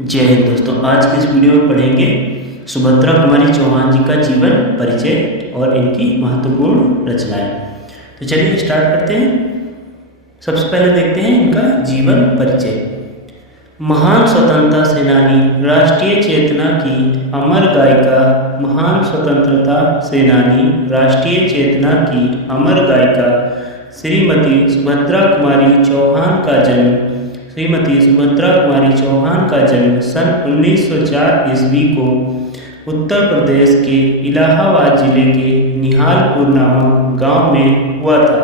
जय हिंद दोस्तों। आज के इस वीडियो में पढ़ेंगे सुभद्रा कुमारी चौहान जी का जीवन परिचय और इनकी महत्वपूर्ण रचनाएं। तो चलिए स्टार्ट करते हैं। सबसे पहले देखते हैं इनका जीवन परिचय। महान स्वतंत्रता सेनानी, राष्ट्रीय चेतना की अमर गायिका, महान स्वतंत्रता सेनानी, राष्ट्रीय चेतना की अमर गायिका श्रीमती सुभद्रा कुमारी चौहान का जन्म श्रीमती सुभद्रा कुमारी चौहान का जन्म सन 1904 ईस्वी को उत्तर प्रदेश के इलाहाबाद जिले के निहालपुर नामक गांव में हुआ था।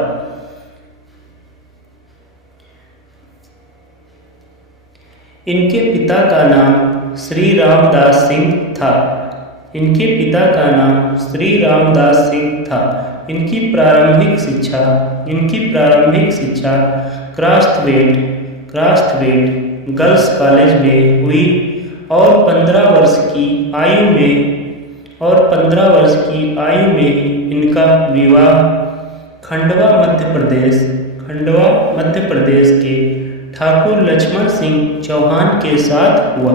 इनके पिता का नाम श्री रामदास सिंह था। इनके पिता का नाम श्री रामदास सिंह था। इनकी प्रारंभिक शिक्षा क्रास्थवेट गर्ल्स कॉलेज में हुई और 15 वर्ष की आयु में इनका विवाह खंडवा मध्य प्रदेश के ठाकुर लक्ष्मण सिंह चौहान के साथ हुआ।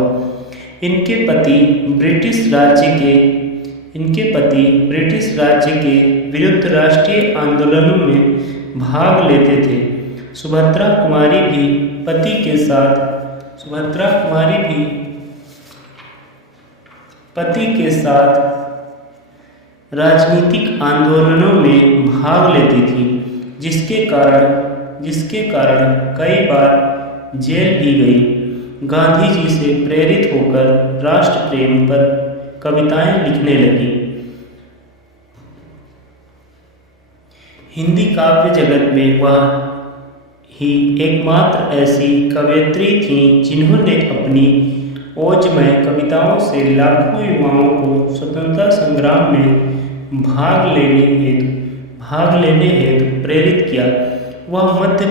इनके पति ब्रिटिश राज्य के विरुद्ध राष्ट्रीय आंदोलनों में भाग लेते थे। सुभद्रा कुमारी भी पति के साथ राजनीतिक आंदोलनों में भाग लेती थी, जिसके कारण कई बार जेल भी गई। गांधी जी से प्रेरित होकर राष्ट्र प्रेम पर कविताएं लिखने लगी। हिंदी काव्य जगत में वह ही एकमात्र ऐसी कवयित्री थीं जिन्होंने अपनी ओजमय कविताओं से लाखों युवाओं को स्वतंत्रता संग्राम में भाग लेने हेतु प्रेरित किया। वह मध्य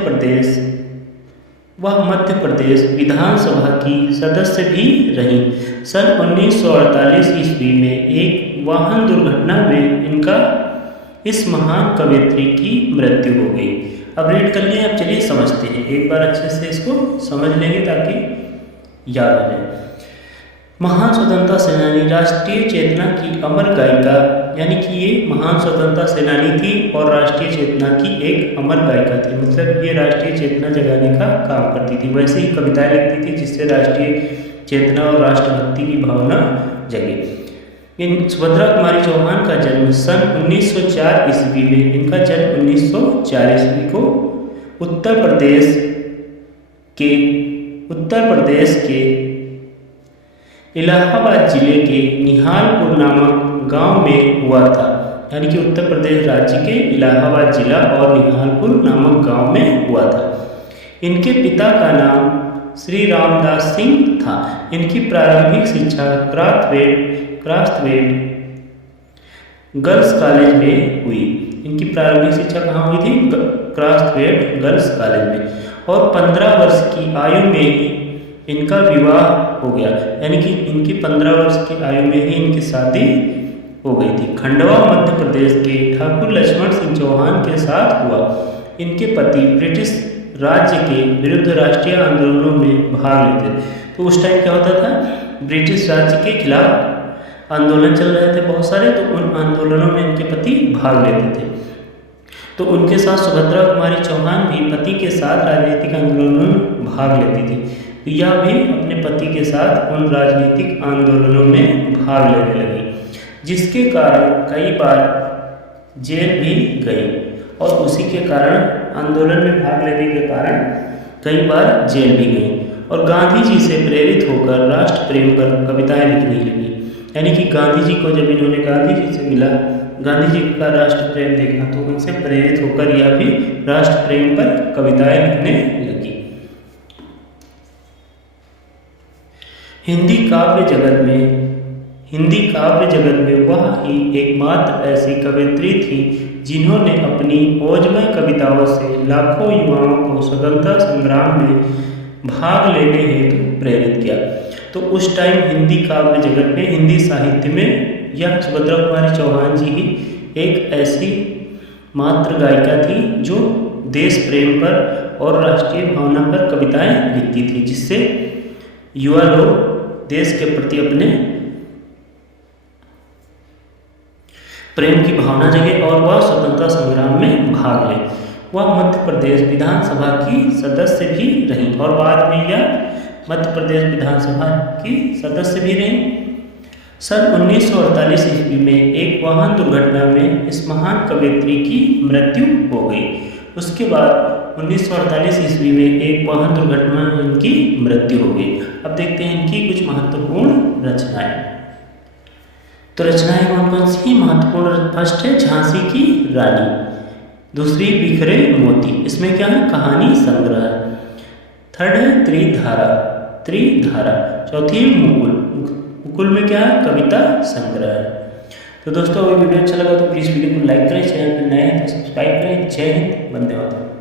प्रदेश विधानसभा की सदस्य भी रहीं। सन 1948 ईस्वी में एक वाहन दुर्घटना में इस महान कवयित्री की मृत्यु हो गई। अब रीड कर लिए, अब चलिए समझते हैं। एक बार अच्छे से इसको समझ लेंगे ताकि याद आ जाए। महान स्वतंत्रता सेनानी, राष्ट्रीय चेतना की अमर गायिका, यानी कि ये महान स्वतंत्रता सेनानी थी और राष्ट्रीय चेतना की एक अमर गायिका थी। मतलब ये राष्ट्रीय चेतना जगाने का काम करती थी। वैसे ही कविताएं लिखती थी जिससे राष्ट्रीय चेतना और राष्ट्रभक्ति की भावना जगे। सुभद्रा कुमारी चौहान का जन्म सन 1904 ईस्वी में, इनका जन्म 1904 ईस्वी को उत्तर प्रदेश के इलाहाबाद जिले के निहालपुर नामक गांव में हुआ था। यानी कि उत्तर प्रदेश राज्य के इलाहाबाद जिला और निहालपुर नामक गांव में हुआ था। इनके पिता का नाम श्री रामदास सिंह था। इनकी प्रारंभिक शिक्षा क्रास्थवेट गर्ल्स कॉलेज में हुई। इनकी प्रारंभिक शिक्षा कहाँ हुई थी? क्रास्थवेट गर्ल्स कॉलेज में। और 15 वर्ष की आयु में ही इनका विवाह हो गया। यानी कि इनकी 15 वर्ष की आयु में ही इनकी शादी हो गई थी। खंडवा मध्य प्रदेश के ठाकुर लक्ष्मण सिंह चौहान के साथ हुआ। इनके पति ब्रिटिश राज्य के विरुद्ध राष्ट्रीय आंदोलनों में भाग लेते थे। तो उस टाइम क्या होता था? ब्रिटिश राज्य के खिलाफ आंदोलन चल रहे थे बहुत सारे, तो उन आंदोलनों में इनके पति भाग लेते थे। तो उनके साथ सुभद्रा कुमारी चौहान भी पति के साथ राजनीतिक आंदोलनों में भाग लेती थी। तो यह भी अपने पति के साथ उन राजनीतिक आंदोलनों में भाग लेने लगी, जिसके कारण कई बार जेल भी गई। और उसी के कारण, आंदोलन में भाग लेने के कारण कई बार जेल भी गई और गांधी जी से प्रेरित होकर राष्ट्र प्रेम पर कविताएं लिखने लगी। यानी कि गांधी जी को जब इन्होंने गांधी जी से मिला, गांधी जी का राष्ट्र प्रेम देखा, तो उनसे प्रेरित होकर यह भी राष्ट्र प्रेम पर कविताएं लिखने लगी। हिंदी काव्य जगत में वह ही एकमात्र ऐसी कवयित्री थी जिन्होंने अपनी ओजमय कविताओं से लाखों युवाओं को स्वतंत्रता संग्राम में भाग लेने हेतु प्रेरित किया। तो उस टाइम हिंदी काव्य जगत में, हिंदी साहित्य में यह सुभद्रा कुमारी चौहान जी ही एक ऐसी मात्र गायिका थी जो देश प्रेम पर और राष्ट्रीय भावना पर कविताएं लिखती थी, जिससे युवा लोग देश के प्रति अपने प्रेम की भावना जगे और वह स्वतंत्रता संग्राम में भाग ले। वह मध्य प्रदेश विधानसभा की सदस्य भी रही और बाद में यह मध्य प्रदेश विधानसभा की सदस्य भी रही। सन 1948 ईस्वी में एक वाहन दुर्घटना में इस महान कवयित्री की मृत्यु हो गई। उसके बाद 1948 ईस्वी में एक वाहन दुर्घटना में इनकी मृत्यु हो गई। अब देखते हैं इनकी कुछ महत्वपूर्ण रचनाएं। तो रचनाएं कौन कौन सी महत्वपूर्ण? फर्स्ट है झांसी की रानी, दूसरी बिखरे मोती, इसमें क्या है? कहानी संग्रह। थर्ड है त्रिधारा, चौथी है मुकुल में क्या है? कविता संग्रह। तो दोस्तों अगर वीडियो अच्छा लगा तो प्लीज़ वीडियो को लाइक करें, चैनल पर नए हैं तो सब्सक्राइब करें। जय हिंद, वंदे मातरम।